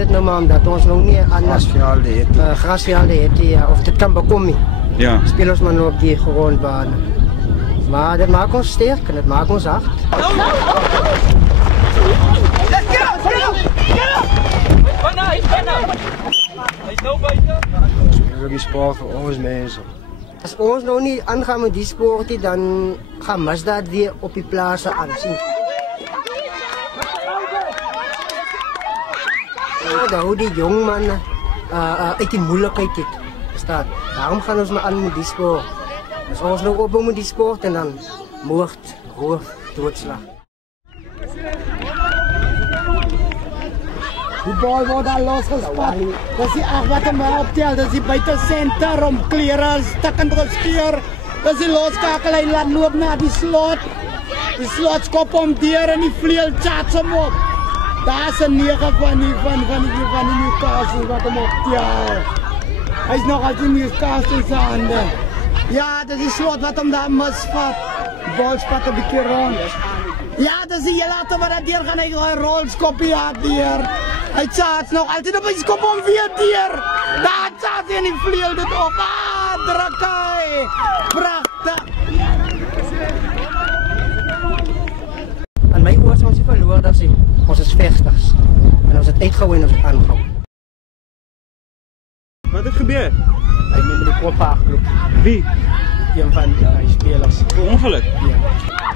dit nou maar omdat ons nog nie anders grasvelden het ja, of dit kan bekom. Ja. Speel ons maar nou op die grondbaan. Maar dit maakt ons sterk en dit maakt ons hard. Die sport voor ons mensen. Als ons nou niet aangaan met die sport, dan gaan misdaad weer op die plaatsen aanzien. Dan hoe die jongmannen uit die moeilijkheid staat. Daarom gaan we maar aan met die sport. Als ons nou opbouwen met die sport en dan moord, roof, doodslag. Die bal wordt al losgespat. Dat is die 8 wat hem optelt. Dat is die buitencenter om kleren stukken geskeur. Dat is die loskakel. Hij laat loop naar die slot. Die slot skop om deur en die vleuel chats hem op. Daar is een 9 van die Newcastle wat hem optelt. Hij is nog altijd Newcastle zijn handen. Ja, dat is die slot wat hem daar misvat. De bal spat een beetje rond. Ja, dat is die later wat dat deur gaan. Hij gaat een rolskopje aan deur. Hij staat nog altijd op zijn kop om weer deur. Daar staat hij en die vleuel dit op. Ah, druk hij. Prachtig. Aan mijn oor is ons verloren dat ze ons is vechters. En ons het uitgehouden en ons het aangehouden. Wat is gebeurd? Hij neemt de koppaagclub. Wie? Een van die spelers. Ongeluk? Ja.